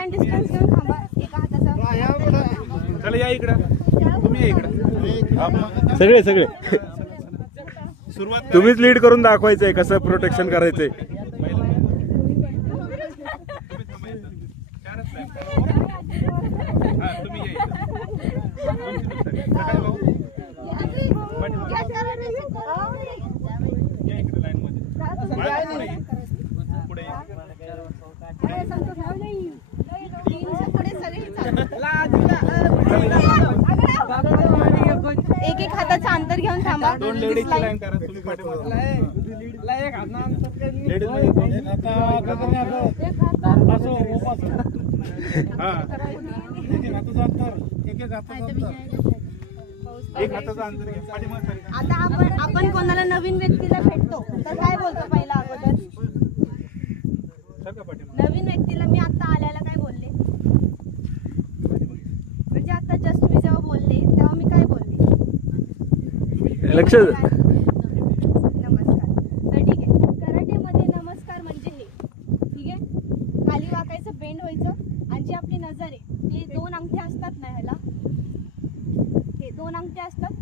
Hand distance घेऊन थांबा. एका हाताचा. चला या इकडं. तुम्ही या इकडं. सगळे सगळे. सुरुवात तुम्हीच लीड करून दाखवायचंय कसं प्रोटेक्शन करायचंय. हा तुम्ही या इकडं. सकाळी भाऊ, या इकडं line मध्ये. बाहेर पुढे ये. पुढे ये. पुढे सगळे एक एक हाताचं अंतर घेऊन थांबा. दोन लाईन करा तुम्ही. हा. आता आपण आपण कोणाला नवीन व्यक्तीला भेटतो? तर काय बोलतो पहिला अगोदर. नवीन व्यक्तीला मी आता आल्याला काय बोलले म्हणजे आता जस्ट मी जेव्हा बोलले तेव्हा मी काय बोलले? लक्ष नमस्कार. तर ठीक आहे. कराटेमध्ये नमस्कार म्हणजे हे. ठीक आहे? खाली वाकायचं बेंड व्हायचं. आणि जी आपली नजर आहे ते दोन अंगठ्या असतात ना ह्याला? हे दोन अंगठ्या असतात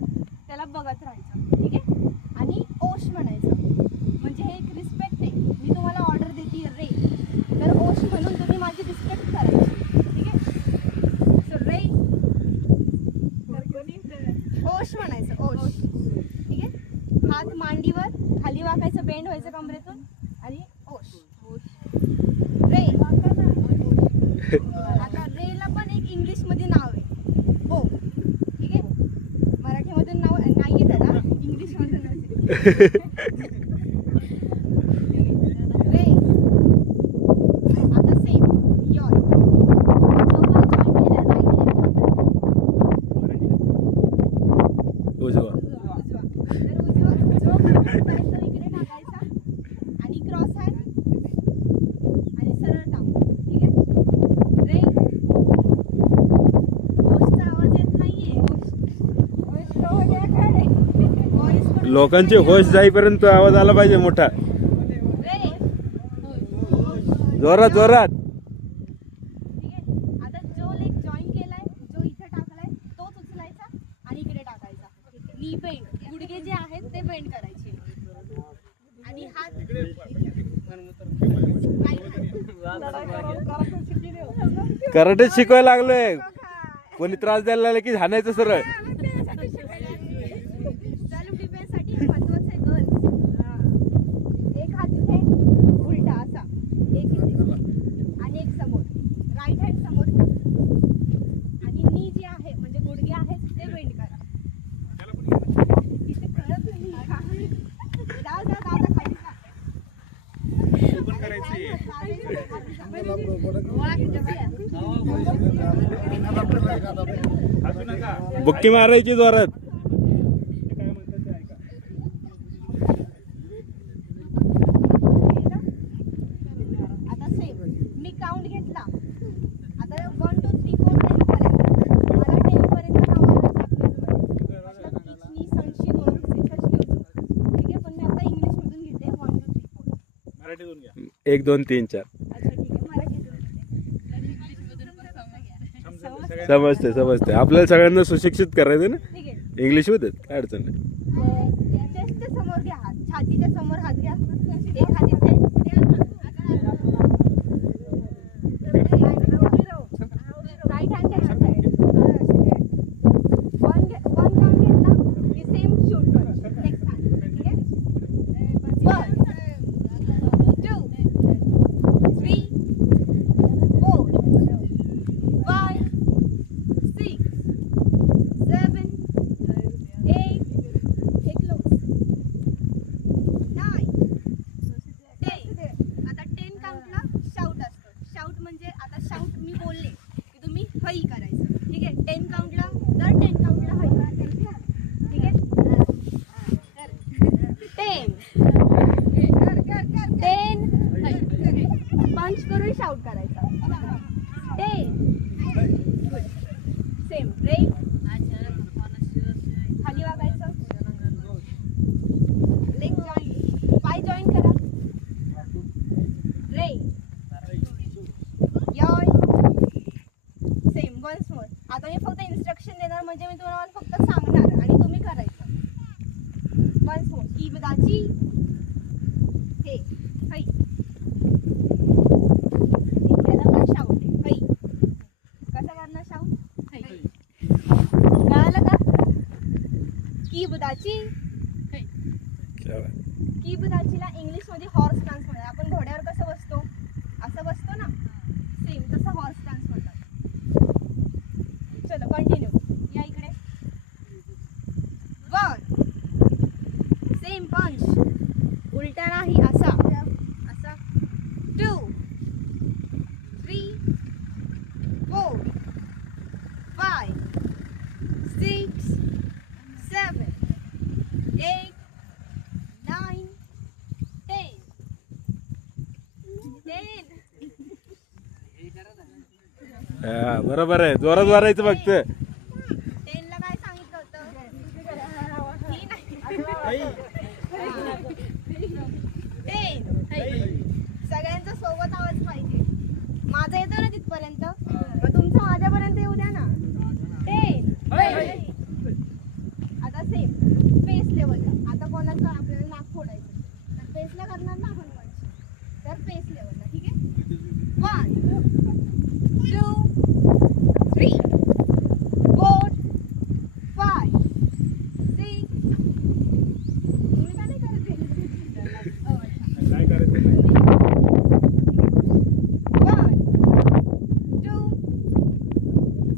त्याला बघत राहायचं. ठीक आहे? आणि ओश म्हणायचं. म्हणजे हे एक रिस्पेक्ट आहे मी तुम्हाला ऑर्डर देते रे तर ओश म्हणून तुम्ही माझी रिस्पेक्ट करायची ठीक आहे सो रे ओश म्हणायचं ओश. ठीक आहे? हात मांडीवर खाली वाकायचं बेंड व्हायचं कमरेतून आणि ओश. रे. आता रेला पण एक इंग्लिशमध्ये नाव आहे. ओ ठीक आहे? मराठीमधून नाव नाही त्याला. इंग्लिश मधून रे आता सेम योर उजवा उजवा तर उजवा उजवा पर्यंत इकडे टाकायचा आणि क्रॉस आहे आणि सरळ टाक ठीक आहे रे पोस्टचा आवाज येत नाहीये Voice पण- लोकांची होश जाईपर्यंत आवाज आला पाहिजे मोठा. जोरात जोरात. ठीक आहे आता जो लेग जॉईन केलाय जो इथे टाकलाय तोच उचलायचा आणि इकडे टाकायचा. नी बेंड गुडघे जे आहेत ते बेंड करायचे. आणि हात right. कराटे शिकवायला लागलोय. कोणी त्रास द्यायला लागले की हाणायचं सरळ सेल्फ डिफेन्ससाठी महत्वाचं आहे गर्ल्स एक हात इथे उलटा असा एक इथे आणि एक समोर राईट हँड समोर ठेवा. आणि नी जे आहे म्हणजे गुडघे आहेत ते बेंड करा इथे कळत नाही जा जा दादा खाली जा. ओपन करायची हसू नका बुक्की मारायची जोरात ते काय म्हणतात ते ऐका आता सेम मी काउंट घेतला आता one two three four ten पर्यंत मला टेन पर्यंत नावाला नी संशी दोन षष्टी ठीक आहे पण मी आता इंग्लिश मधून घेते वन टू थ्री फोर मराठीतून घ्या. एक दोन तीन चार अच्छा ठीक आहे मराठीतून घेते समजते समजते आपल्याला सगळ्यांना सुशिक्षित करायचं ना? ठीक आहे. इंग्लिशमध्ये? काय अडचण नाही चेस्टच्या समोर घ्या हात छातीच्या समोर हात घ्या एक हात इथे right hand one one count घेतला की सेम शूट नेक्स्ट हँड ठीक आहे one two three four five six seven eight हे क्लोज नाईन टेन आता टेन काउंटला शाऊट असतो शाऊट म्हणजे आता शाऊट मी बोलले की तुम्ही हई करायचं. ठीक आहे? टेन काउंटला दर टेन काउंटला हई. ठीक आहे? टेन टेन पंच करून शाऊट करायचा. टेन सेम ब्रेक इन्स्ट्रक्शन देणार म्हणजे मी तुम्हाला फक्त सांगणार आणि तुम्ही करायचं. वन्स मोर की दाची हे हई पण शाऊट हई कसा करणार शाऊट हई कळालं का? की बुदाची की बुदाचीला इंग्लिशमध्ये हॉर्स डान्स म्हणतात आपण घोड्यावर कसं हा, बरोबर आहे. जोरात मारायचं फक्त. टेनला काय सांगितलं होतं? ही नाही. सगळ्यांचा सोबत आवाज पाहिजे. माझा येतो ना तिथपर्यंत? मग तुमचा माझ्यापर्यंत येऊ द्या ना. टेन आता सेम फेस लेवलला आता कोणाचं आपल्याला नाक फोडायचं. तर फेसला करणार ना आपण तर फेस लेवलला ठीक आहे one two three four five six तुम्ही का नाही करत आहे? Oh, अच्छा. काय करायचं One, two,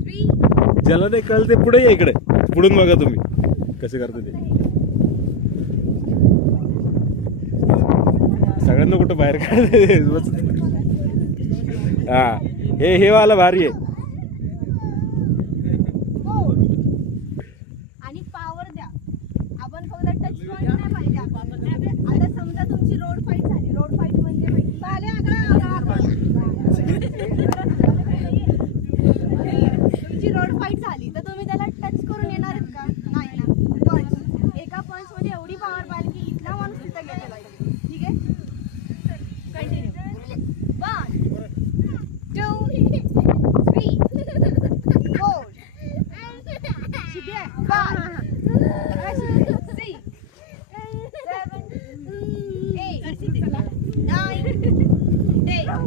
three, ज्याला नाही कळलं ते पुढे या इकडे. पुढून बघा तुम्ही. कसे करता ते. सगळ्यांना कुठं बाहेर काढते हा. हे हे वाला भारी आहे. हो. आणि पावर द्या. आपण फक्त टच पॉइंट नाही पाहिजे आपण. आता समजा तुमची रोड पाहिजे झाली रोड फाईट म्हणजे माहिती- आले, आले, आले, आले. तुमची रोड फाईट झाली तर तुम्ही त्याला टच करून येणार आहेत का नाही ना पंच एका पंच मध्ये एवढी पॉवर पाहिजे की इथला माणूस तिथं गेला पाहिजे ठीक आहे continue one two three four five, six, seven, eight, nine, ten. Ray. Ray. Ray, Ray. हा,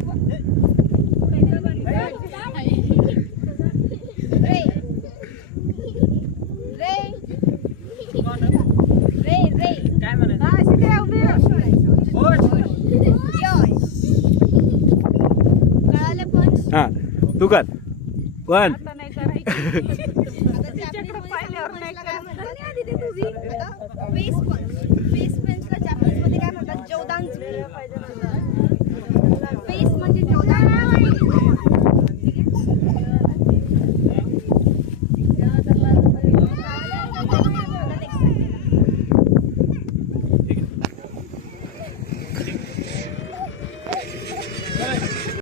हा तू कर. वन